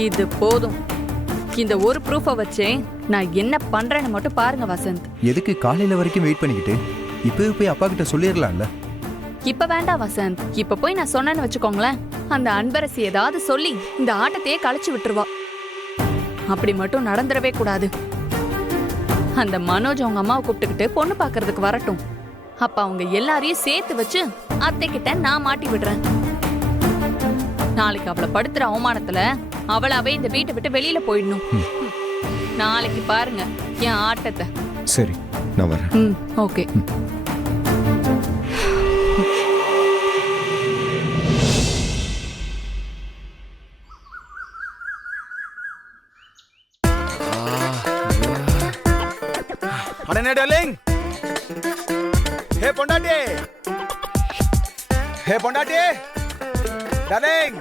இது போதும். இந்த ஒரு ப்ரூஃபை வச்சே நான் என்ன பண்றேன்னு மட்டும் பாருங்க வசந்த். எதுக்கு காலையில வரைக்கும் வெயிட் பண்ணிக்கிட்டு இப்பவே போய் அப்பா கிட்ட சொல்லிடலாம்ல? இப்ப வேண்டாம் வசந்த். இப்ப போய் நான் சொன்னேன்னு வச்சுக்கோங்களேன், அந்த அன்பரசி ஏதாவது சொல்லி இந்த ஆட்டத்தையே கழிச்சு விட்டுருவா. அப்படி மட்டும் நடந்துடவே கூடாது. அந்த மனோஜ் அவங்க அம்மாவை கூப்பிட்டுக்கிட்டு பொண்ணு பாக்குறதுக்கு வரட்டும். அப்ப அவங்க எல்லாரையும் சேர்த்து வச்சு அத்தை கிட்ட நான் மாட்டி விடுறேன். நாளைக்கு அவளை படுத்துற அவமானத்துல அவளாவே இந்த வீட்டை விட்டு வெளியில போயிடணும். நாளைக்கு பாருங்க என் ஆட்டத்தை. சரி, நான் வரேன். ஓகே. அடனே டார்லிங். ஹே பொண்டாட்டி. ஹே பொண்டாட்டி. டார்லிங்.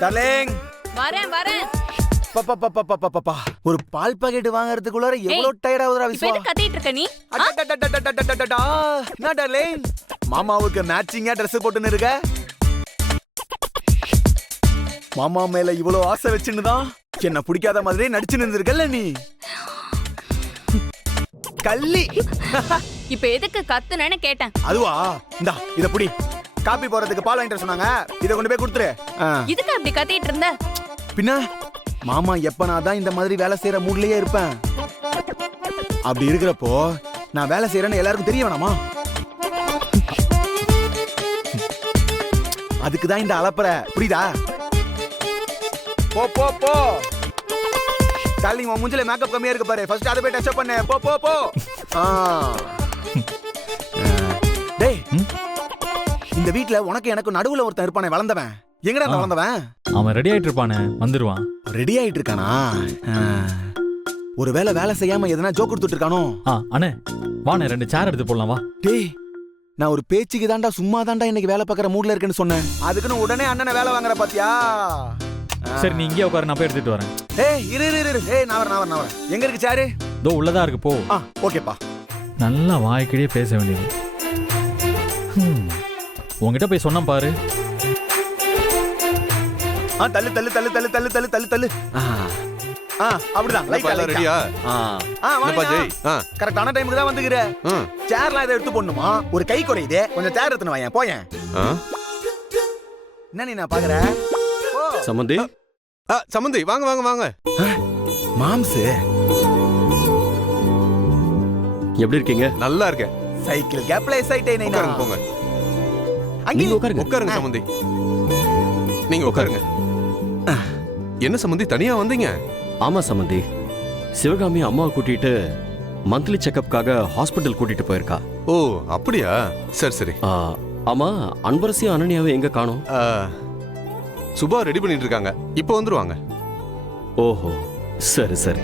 டார்லிங். வரேன் வரேன். பப்பா ஒரு பால் பாக்கெட் வாங்குறதுக்குள்ள எவ்வளவு டயர்ட் ஆகுதுடா விஸ்வா. இப்ப கத்திட்டு இருக்க நீ? என்ன டார்லிங், மாமாவுக்கு மேட்சிங்கா Dress போட்டுன்னு இருக்க? மாமா மேல இவ்வளவு ஆசை வச்சுன்னுதான் என்ன பிடிக்காத மாதிரி நடிச்சு நின்றுருக்கல நீ. கள்ளி. இப்ப எதுக்கு கத்துனேன்னு கேட்டேன். அதுவா, இந்தா இத புடி. காபி போறதுக்கு பால் வாங்கிட்டு சொன்னாங்க, இத கொண்டு போய் கொடுத்துரு. இதுக்கு அப்படி கத்திட்டு இருந்த? பின்ன மாமா எப்பனாதான் இந்த மாதிரி வேலை செய்யற மூட்லயே இருப்பேன். அப்படி இருக்கிறப்போ நான் வேலை செய்யறேன்னு எல்லாருக்கும் தெரிய வேணாமா? அதுக்குதான் இந்த அலப்பற, புரியுதா? போ போ போ. டார்லிங், உன் மூஞ்சில மேக்கப் கம்மியா இருக்கு பாரு. ஃபர்ஸ்ட் அதை போய் டச் அப் பண்ணு. போ போ போ. டேய், இந்த வீட்ல உனக்கு எனக்கு நடுவுல ஒருத்தன் இருப்பானே, வளர்ந்தவன். எங்கடா அந்த வளர்ந்தவன்? அவன் ரெடி ஆயிட்டு இருப்பானே, வந்துருவான். ரெடி ஆயிட்டு இருக்கானா? ஒருவேளை வேலை செய்யாம எதனா ஜோக் கொடுத்துட்டு இருக்கானோ? அண்ணே வாண்ணே, 2 சேர் எடுத்து போடலாம் வா. டேய், நான் ஒரு பேச்சுக்கு தாண்டா, சும்மா தாண்டா இன்னைக்கு வேலை பார்க்கற மூட்ல இருக்கேன்னு சொன்னேன். அதுக்குன்னு உடனே அண்ணனை வேலை வாங்குற பாத்தியா? சரி, நீ இங்கே உட்காரு, நான் போய் எடுத்துட்டு வரேன். ஏய் இரு இரு இரு. ஏய் நான் வரேன். எங்க இருக்கு சேரு? தோ உள்ளதா இருக்கு, போ. ஓகேப்பா. நல்லா வாய்க்கிட்டே பேச வேண்டியது. உங்ககிட்ட போய் சொன்ன பாரு. தள்ளு தள்ளு தள்ளு தள்ளு தள்ளு தள்ளு தள்ளு தள்ளு. அப்படிதான். லைட்டா ரெடியா? வாப்பா ஜெய். கரெக்டான டைமுக்கு தான் வந்துக்கிற. சேர்லாம் இதை எடுத்து போடணுமா? ஒரு கை குறையுதே, கொஞ்சம் சேர் எடுத்துன்னு வாயேன். போயேன். என்ன நீ நான் பாக்குற? சம்பந்தி. சம்பந்தி வாங்க வாங்க வாங்க. மாம்ஸ் எப்படி இருக்கீங்க? நல்லா இருக்கேன். சைக்கிள் கேப்ல எக்ஸைட் ஆயினே. உட்காருங்க போங்க. அங்க உட்காருங்க சம்பந்தி. நீங்க உட்காருங்க. என்ன சம்பந்தி, தனியா வந்தீங்க? ஆமா சம்பந்தி, சிவகாமி அம்மாவை கூட்டிட்டு மந்த்லி செக்கப்காக ஹாஸ்பிட்டல் கூட்டிட்டு போயிருக்கா. ஓ அப்படியா? சரி சரி. ஆமா, அன்பரசியும் அனன்யாவை எங்க காணோம்? சுபா ரெடி பண்ணிட்டு இருக்காங்க, இப்போ வந்துருவாங்க. ஓஹோ, சரி சரி.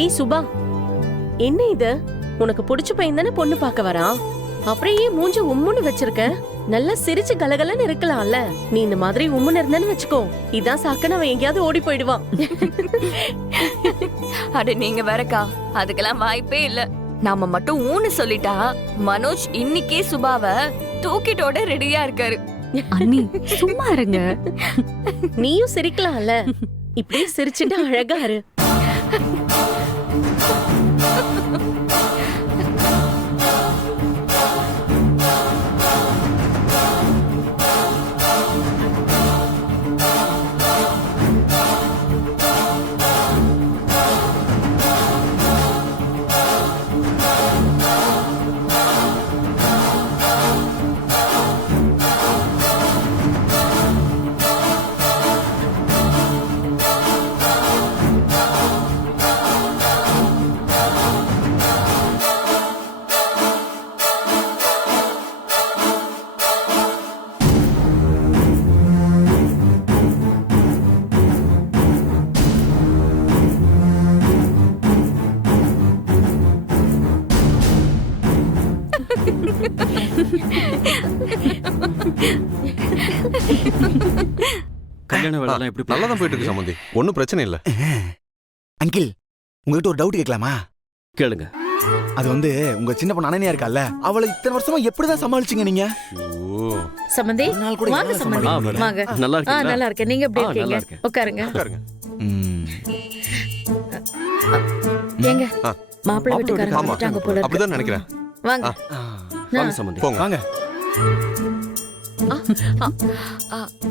ஏய் சுபா, என்ன இது? உனக்கு பிடிச்ச பையன் தானே பொண்ணு பார்க்க வரான். அப்புறம் ஏன் மூஞ்ச உம்முன்னு வச்சிருக்க? நல்லா சிரிச்சு கலகலன்னு இருக்கலாம்ல. நீ இந்த மாதிரி உம்முன்னு இருந்தேன்னு வச்சுக்கோ, இதான் சாக்குன்னு அவன் எங்கேயாவது ஓடி போயிடுவான். அட நீங்க வேறக்கா, அதுக்கெல்லாம் வாய்ப்பே இல்ல. நாம மட்டும் ஊன்னு சொல்லிட்டா மனோஜ் இன்னைக்கே சுபாவ தூக்கிட்டோட ரெடியா இருக்காரு. அண்ணி சும்மா இருங்க. நீயும் சிரிக்கலாம்ல, இப்படியே சிரிச்சுட்டு அழகா இரு. கல்யாண வேலைலாம் எப்படி? நல்லா தான் போயிட்டு இருக்கு சம்பந்தி, ஒன்றும் பிரச்சனை இல்லை. அங்கிள், உங்ககிட்ட ஒரு டவுட் கேட்கலாமா? கேளுங்க. அது வந்து உங்க சின்ன பொண்ணு அனன்யா இருக்கல்ல, அவளை இத்தனை வருஷமா எப்படிதான் சமாளிச்சீங்க நீங்க? ஓ சம்பந்தி ஒரு நாள் கூட வாங்க இவ்வளவு சம்பந்தி சமாளிக்க வாங்க நல்லா இருக்கீங்களா? நல்லா இருக்கேன். நீங்க எப்படி நல்லா இருக்கீங்க? இருக்கேன். உட்காருங்க. உட்காருங்க. ம். ஏங்க ஆ. மாப்பிள்ளை வீட்டுக்காரங்க ஆமா வந்துட்டாங்க போல இருக்கு. அப்படிதான் நினைக்கிறேன். வாங்க. வாங்க சம்பந்தி. போங்க. வாங்க.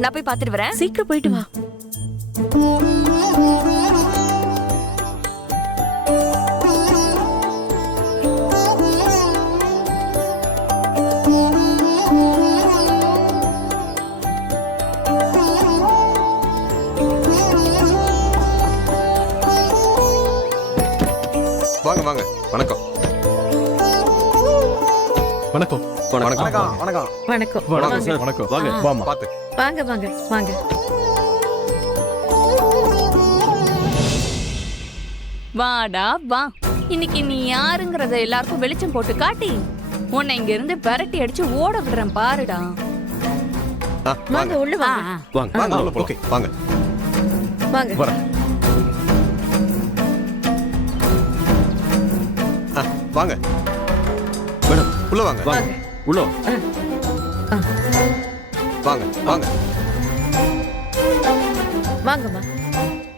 நான் போய் பாத்துட்டு வரேன். சீக்கிரம் போயிட்டு வா. வாங்க வாங்க. வணக்கம். வணக்கம். வணக்கம். வணக்கம் வணக்கம். வணக்கம். வணக்கம் வாங்க. சார். வணக்கம். வாங்க. வாமா. பாத்து. வாங்க வாங்க வாங்க. வாடா வா. இன்னைக்கு நீ யாருங்கறத எல்லாருக்கும் வெளிச்சம் போட்டு காட்டி உன்னை இங்க இருந்து விரட்டி அடிச்சு ஓட விடுறேன் பாருடா. வாங்க வாங்க உள்ள வாங்க. வாங்க. வாங்க உள்ள போலாம். ஓகே. வாங்க. வாங்க. வரேன். வாங்க. மேடம் உள்ள வாங்க. வாங்க. உள்ள வா. வாங்க. வாங்க. வாங்கம்மா.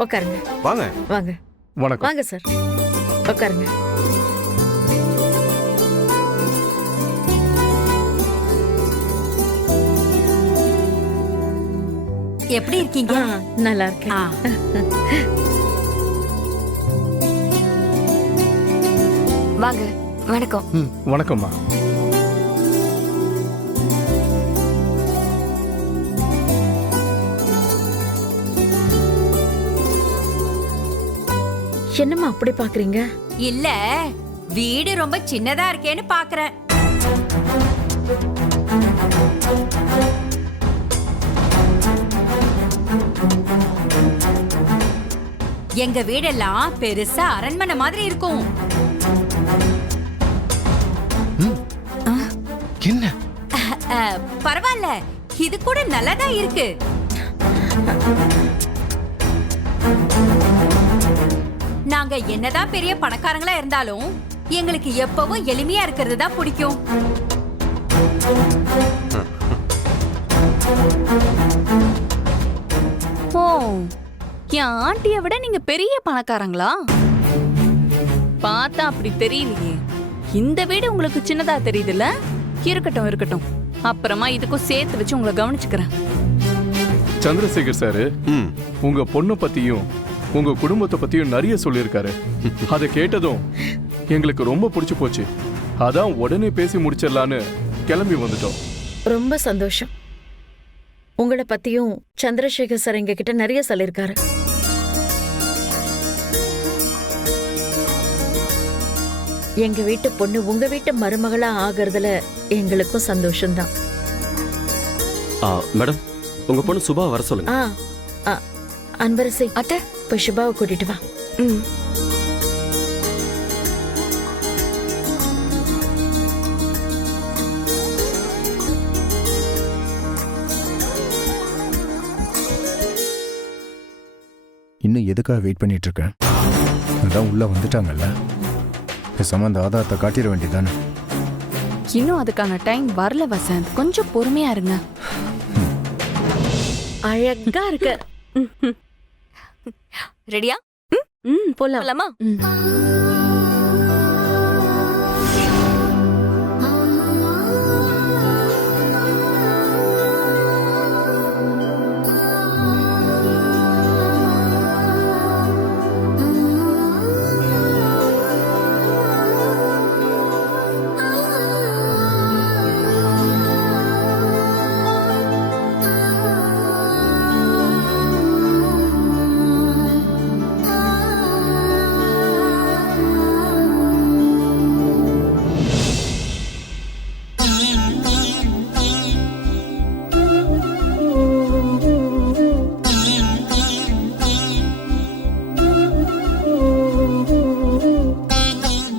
உட்காருங்க. வாங்க. வாங்க. வணக்கம். வாங்க சார். உட்காருங்க. எப்படி இருக்கீங்க? நல்லா இருக்கேன். வாங்க. வணக்கம். வணக்கம்மா. என்னம்மா அப்படி பாக்குறீங்க? இல்ல, வீடு ரொம்ப சின்னதா இருக்கேன்னு பாக்குறேன். எங்க வீடெல்லாம் பெருசா அரண்மனை மாதிரி இருக்கும். என்ன? பரவாயில்ல, இது கூட நல்லாதான் இருக்கு. நாங்க என்னதான் பெரிய பணக்காரங்களா இருந்தாலும் எங்களுக்கு எப்பவும் எளிமையா இருக்கிறது தான் பிடிக்கும். ஓ, என் ஆண்டியை விட நீங்க பெரிய பணக்காரங்களா? பார்த்தா அப்படி தெரியலையே. இந்த வீடு உங்களுக்கு சின்னதா தெரியுதுல்ல? இருக்கட்டும் இருக்கட்டும், அப்புறமா இதுக்கும் சேர்த்து வச்சு உங்களை கவனிச்சுக்கிறேன். சந்திரசேகர் சார் ம். உங்க பொண்ணை பத்தியும் உங்க குடும்பத்தை பத்தியும் நிறைய சொல்லியிருக்காரு. அதை கேட்டதும் எங்களுக்கு ரொம்ப பிடிச்சு போச்சு. அதான் உடனே பேசி முடிச்சிடலான்னு கிளம்பி வந்துட்டோம். ரொம்ப சந்தோஷம். உங்களை பத்தியும் சந்திரசேகர் சார் எங்க கிட்ட நிறைய சொல்லிருக்காரு. எங்க வீட்டு பொண்ணு உங்க வீட்டு மருமகளா ஆகிறதுல எங்களுக்கும் சந்தோஷம்தான். மேடம் உங்க பொண்ணு சுபா வர சொல்லுங்க. அன்பரசி அத்தை. போய் சுபாவை கூட்டிட்டு வா. ம். இன்னும் எதுக்காக வெயிட் பண்ணிட்டு இருக்கேன்? அதான் உள்ள வந்துட்டாங்கல்ல, பேசாம அந்த ஆதாரத்தை காட்டிட வேண்டியதானே. இன்னும் அதுக்கான டைம் வரல வசந்த், கொஞ்சம் பொறுமையா இருங்க. அழகா இருக்கு. ரெடியா? போலாம். போலாமா?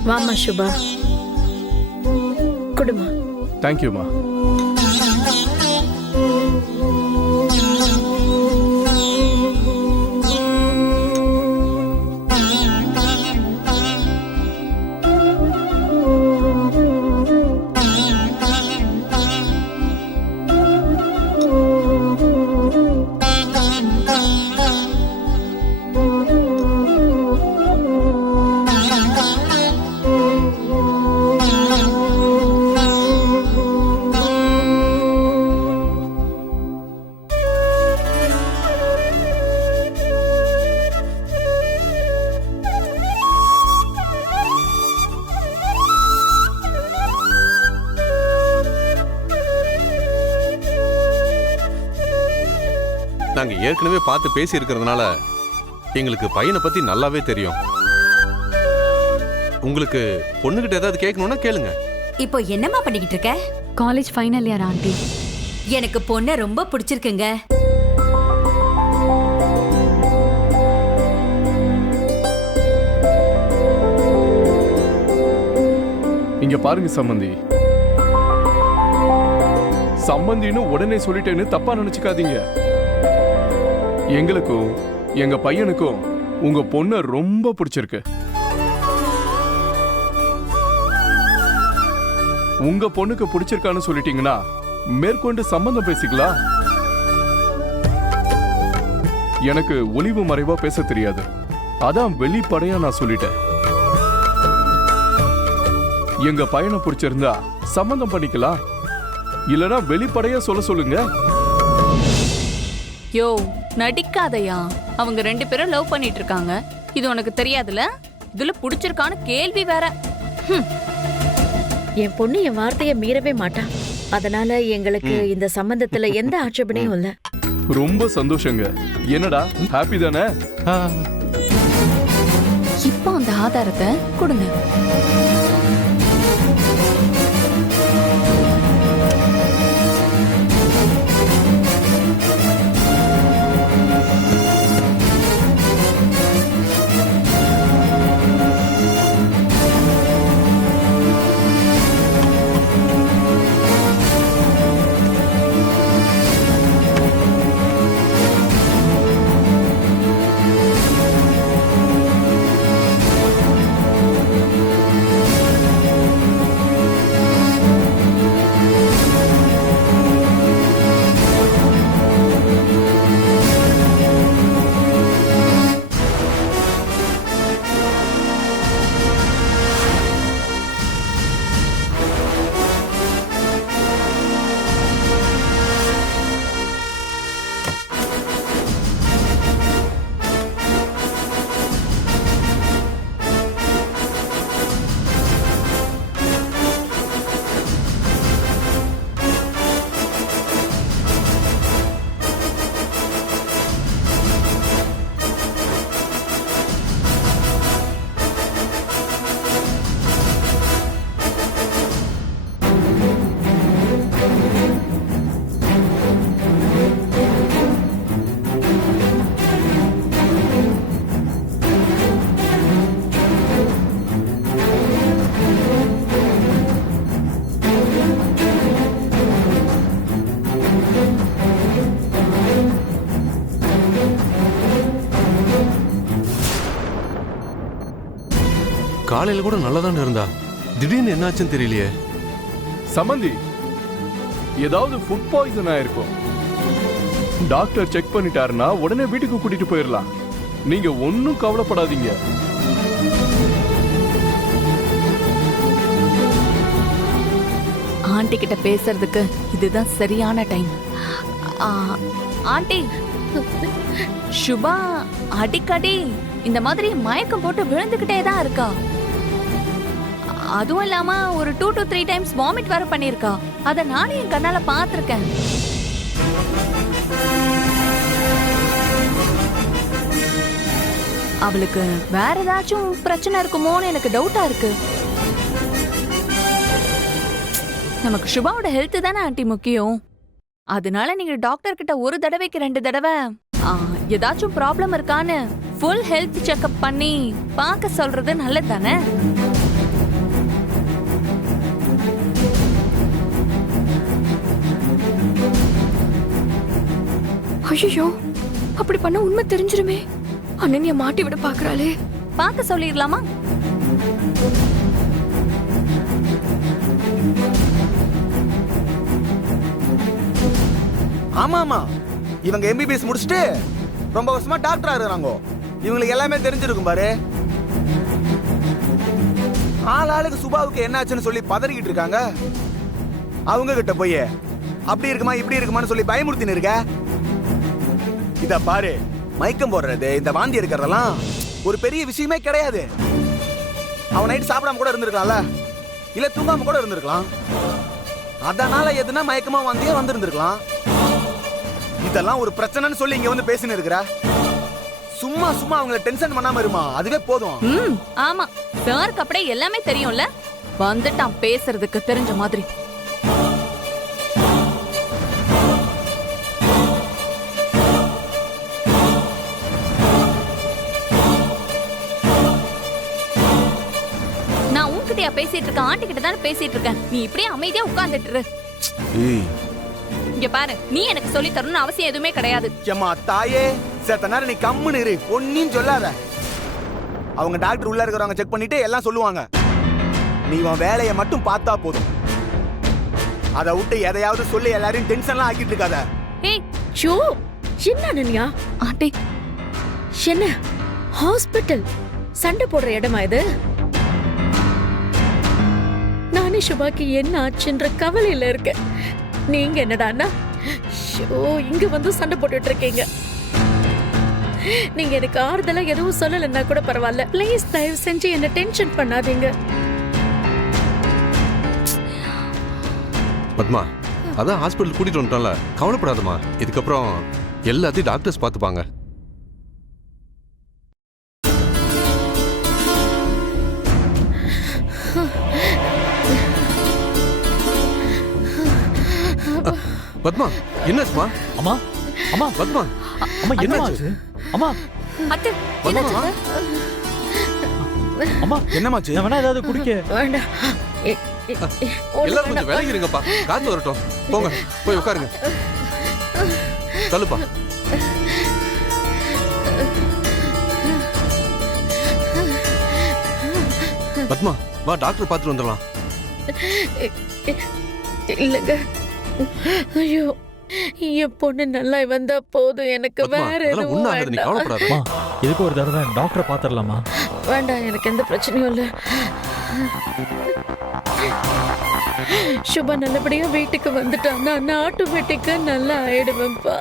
வாமா சுபா, குடுமா. தேங்க்யூமா. நாங்க ஏற்கனவே பார்த்து பேசி இருக்கிறதுனால எங்களுக்கு பையனை பத்தி நல்லாவே தெரியும். உங்களுக்கு பொண்ணுகிட்ட ஏதாவது கேட்கணும்னா கேளுங்க. இப்போ என்னம்மா பண்ணிக்கிட்டு இருக்க? College final year aunty. எனக்கு பொண்ணை ரொம்ப பிடிச்சிருக்குங்க. இங்க பாருங்க சம்பந்தி, சம்பந்தின்னு உடனே சொல்லிட்டேன்னு தப்பா நினைச்சுக்காதீங்க. எங்களுக்கும் எங்க பையனுக்கும் உங்க பொண்ண ரொம்ப பிடிச்சிருக்கு. உங்க பொண்ணுக்கு பிடிச்சிருக்கான்னு சொல்லிட்டீங்கன்னா மேற்கொண்டு சம்பந்தம் பேசிக்கலாம். எனக்கு ஒளிவு மறைவா பேச தெரியாது, அதான் வெளிப்படையா நான் சொல்லிட்டேன். எங்க பையனை பிடிச்சிருந்தா சம்பந்தம் பண்ணிக்கலாம், இல்லனா வெளிப்படையா சொல்லுங்க. யோ நடிக்காதயா, அவங்க 2 பேரும் லவ் பண்ணிட்டு இருக்காங்க. இது உனக்கு தெரியாதுல? இதுல பிடிச்சிருக்கான்னு கேள்வி வேற. என் பொண்ணு என் வார்த்தையை மீறவே மாட்டா. அதனால எங்களுக்கு இந்த சம்பந்தத்துல எந்த ஆட்சேபனையும் இல்ல. ரொம்ப சந்தோஷங்க. என்னடா ஹாப்பி தானே? இப்போ அந்த ஆதாரத்தை கொடுங்க. காலையில கூட நல்லா தானே இருந்தா, திடீர்னு என்னாச்சுன்னு தெரியலையே. சம்பந்தி, ஏதாவது ஃபுட் பாய்சன் ஆயிருக்கும். டாக்டர் செக் பண்ணிட்டாருன்னா உடனே வீட்டுக்கு கூட்டிட்டு போயிடலாம். நீங்க ஒன்னும் கவலைப்படாதீங்க. ஆண்டி கிட்ட பேசுறதுக்கு இதுதான் சரியான டைம். ஆண்டி, சுபா அடிக்கடி இந்த மாதிரி மயக்கம் போட்டு விழுந்துகிட்டே தான் இருக்கா. அதுவும் இல்லாம ஒரு 2 to 3 டைம்ஸ் வாமிட் வர பண்ணிருக்கா. அத நானே என் கண்ணால பாத்திருக்கேன். அவளுக்கு வேற ஏதாச்சும் பிரச்சனை இருக்குமோன்னு எனக்கு டவுட்டா இருக்கு. நமக்கு சுபாவோட ஹெல்த் தானே ஆண்டி முக்கியம். அதனால நீங்க டாக்டர் கிட்ட ஒரு தடவைக்கு 2 தடவை ஏதாச்சும் ப்ராப்ளம் இருக்கான்னு ஃபுல் ஹெல்த் செக்அப் பண்ணி பார்க்க சொல்றது நல்லது தானே? ஐயோ, அப்படி பண்ண உண்மை தெரிஞ்சிருமே. அண்ணனிய மாட்டி விட பாக்குறாளே. பார்க்க சொல்லிடலாமா? ஆமா ஆமா, இவங்க MBBS முடிச்சுட்டு ரொம்ப வருஷமா டாக்டரா இருக்கிறாங்க. இவங்களுக்கு எல்லாமே தெரிஞ்சிருக்கும் பாரு. ஆளுக்கு சுபாவுக்கு என்னாச்சுன்னு சொல்லி பதறிக்கிட்டு இருக்காங்க. அவங்க கிட்ட போய் அப்படி இருக்குமா இப்படி இருக்குமான்னு சொல்லி பயமுறுத்தின்னு இருக்க. இத பாரு, மயக்கம் போடுறது, இந்த வாந்தி இருக்கிறதெல்லாம் ஒரு பெரிய விஷயமே கிடையாது. அவன் நைட் சாப்பிடாம கூட இருந்திருக்கலாம்ல, இல்ல தூங்காம கூட இருந்திருக்கலாம். அதனால எதுனா மயக்கமா வாந்தியே வந்திருந்திருக்கலாம். இதெல்லாம் ஒரு பிரச்சனைன்னு சொல்லி இங்க வந்து பேசின்னு இருக்கிற. சும்மா சும்மா அவங்கள டென்ஷன் பண்ணாம இருமா, அதுவே போதும். ஆமா, சாருக்கு அப்படியே எல்லாமே தெரியும்ல, வந்துட்டான் பேசுறதுக்கு தெரிஞ்ச மாதிரி. நான் உன்கிட்டயா பேசிட்டு இருக்கேன்? ஆண்டி கிட்ட தானே பேசிட்டு இருக்கேன். நீ இப்படியே அமைதியா உட்கார்ந்துட்டு இரு. இங்க பாரு, நீ எனக்கு சொல்லி தரணும்னு அவசியம் எதுவுமே கிடையாது. ஏம்மா தாயே, செத்த நேரம் நீ கம்முன்னு இரு, ஒன்னும் சொல்லாத. அவங்க டாக்டர் உள்ள இருக்கிறவங்க செக் பண்ணிட்டு எல்லாம் சொல்லுவாங்க. நீ உன் வேலையை மட்டும் பார்த்தா போதும். அதை விட்டு எதையாவது சொல்லி எல்லாரையும் டென்ஷன்லாம் ஆக்கிட்டு இருக்காத. ஏய் ஷோ, என்ன அனன்யா? ஆண்டி, என்ன ஹாஸ்பிட்டல் சண்டை போடுற இடமா இது? நானே சுபாக்கு என்ன ஆச்சுன்ற கவலையில இருக்கேன். நீங்க என்னடான்னா இங்க வந்து சண்டை போட்டுட்டு இருக்கீங்க. நீங்க எனக்கு ஆறுதலா எதுவும் சொல்லலைன்னா கூட பரவாயில்ல. ப்ளீஸ் தயவு செஞ்சு என்ன டென்ஷன் பண்ணாதீங்க. பத்மா, அதான் ஹாஸ்பிட்டல் கூட்டிட்டு வந்துட்டோம்ல, கவலைப்படாதம்மா. இதுக்கப்புறம் எல்லாத்தையும் டாக்டர்ஸ் பார்த்துப்பாங்க. பத்மா, என்னாச்சுமா? அம்மா, அம்மா, பத்மா, அம்மா, என்னாச்சு? அம்மா, அத்தை, பத்மா, அம்மா, என்னமாச்சு? நான் வேணா ஏதாவது குடிக்க. வேண்டாம். எல்லாரும் கொஞ்சம் விலகி இருங்கப்பா, காத்து வரட்டும். போங்க, போய் உட்காருங்க. தள்ளுப்பா. பத்மா, வா டாக்டர் பார்த்துட்டு வந்துடலாம். இல்லங்க, ஐயோ, என் பொண்ணு நல்லா வந்தா போதும். எனக்கு பத்மா, வேற அதெல்லாம் எதுவும் ஒண்ணும் ஆகாது, நீ வேண்டாம். கவலைப்படாத. அம்மா, இதுக்கு ஒரு தடவை டாக்டரை பார்த்துடலாமா? வேண்டாம், எனக்கு எந்த பிரச்சனையும் இல்லை. சுபா நல்லபடியா வீட்டுக்கு வந்துட்டான்னா நான் ஆட்டோமேட்டிக்கா நல்லா ஆயிடுவேன்ப்பா.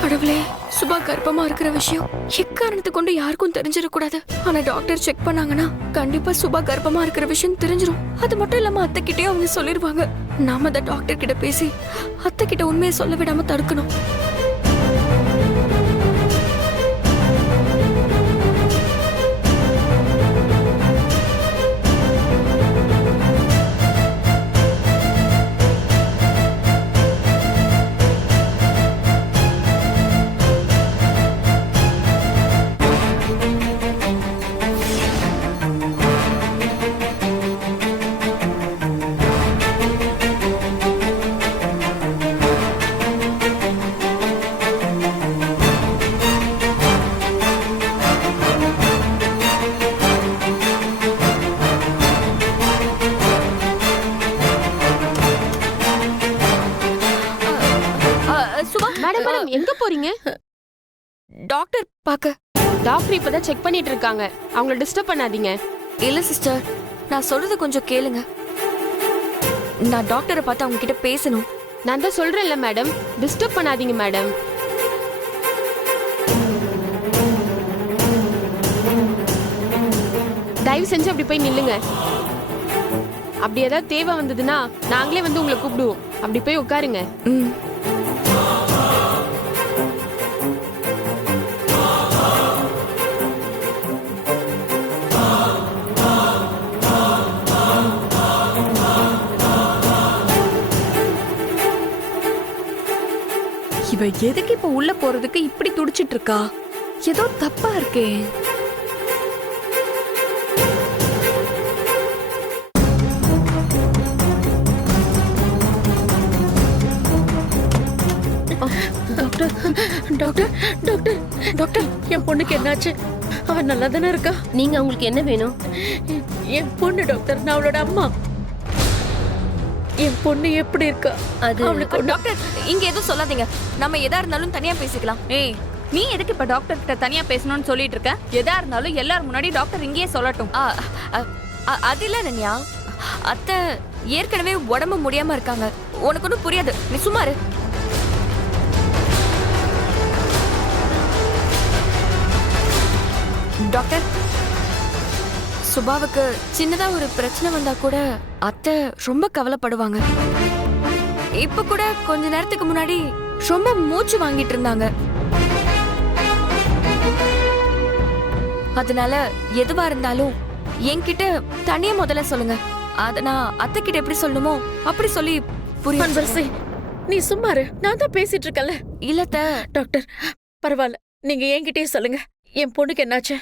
கடவுளே, சுபா கர்ப்பமா இருக்கிற விஷயம் எக்காரணத்தை கொண்டு யாருக்கும் தெரிஞ்சிடக்கூடாது. ஆனா டாக்டர் செக் பண்ணாங்கன்னா கண்டிப்பா சுபா கர்ப்பமா இருக்கிற விஷயம் தெரிஞ்சிடும். அது மட்டும் இல்லாம அத்தை கிட்டே அவங்க சொல்லிருவாங்க. நாம அந்த டாக்டர் கிட்ட பேசி அத்தை கிட்ட உண்மையை சொல்ல விடாம தடுக்கணும். மேடம், எங்க போறீங்க? டாக்டர் பாக்க. டாக்டர் இப்பதான் செக் பண்ணிட்டு இருக்காங்க, அவங்கள டிஸ்டர்ப் பண்ணாதீங்க. இல்ல சிஸ்டர், நான் சொல்றது கொஞ்சம் கேளுங்க. நான் டாக்டரை பார்த்து அவங்க கிட்ட பேசணும். நான் தான் சொல்றேன்ல மேடம், டிஸ்டர்ப் பண்ணாதீங்க மேடம். தயவு செஞ்சு அப்படி போய் நில்லுங்க. அப்படி ஏதாவது தேவை வந்ததுன்னா நாங்களே வந்து உங்களை கூப்பிடுவோம். அப்படி போய் உட்காருங்க. இவ எதுக்கு இப்ப உள்ள போறதுக்கு இப்படி துடிச்சிட்டு இருக்கா? ஏதோ தப்பா இருக்கே. டாக்டர், டாக்டர், டாக்டர், டாக்டர், என் பொண்ணுக்கு என்னாச்சு? அவன் நல்லா தானே இருக்கா? நீங்க அவங்களுக்கு என்ன வேணும்? என் பொண்ணு டாக்டர், நான் அவளோட அம்மா. என் பொண்ணு எப்படி இருக்கா? அது டாக்டர், இங்க எதுவும் சொல்லாதீங்க. நம்ம எதா இருந்தாலும் தனியா பேசிக்கலாம். ஏய், நீ எதுக்கு இப்ப டாக்டர் கிட்ட தனியா பேசணும்னு சொல்லிட்டு இருக்க? எதா இருந்தாலும் எல்லாரும் முன்னாடி டாக்டர் இங்கேயே சொல்லட்டும். அது இல்ல ரன்யா, அத்தை ஏற்கனவே உடம்பு முடியாம இருக்காங்க. உனக்கு ஒன்றும் புரியாது, நீ சும்மா இரு. டாக்டர், சுபாவுக்கு சின்னதா ஒரு பிரச்சனை வந்தா கூட அத்தை ரொம்ப கவலைப்படுவாங்க. இப்ப கூட கொஞ்ச நேரத்துக்கு முன்னாடி ரொம்ப மூச்சு வாங்கிட்டு இருந்தாங்க. அதனால எதுவா இருந்தாலும் என்கிட்ட தனியா முதல்ல சொல்லுங்க. அத நான் அத்தை கிட்ட எப்படி சொல்லணுமோ அப்படி சொல்லி புரிய அன்பரசி, நீ சும்மா இரு. நான் தான் பேசிட்டு இருக்கேன்ல. இல்லத்த. டாக்டர், பரவாயில்ல, நீங்க என்கிட்டயே சொல்லுங்க. என் பொண்ணுக்கு என்னாச்சு?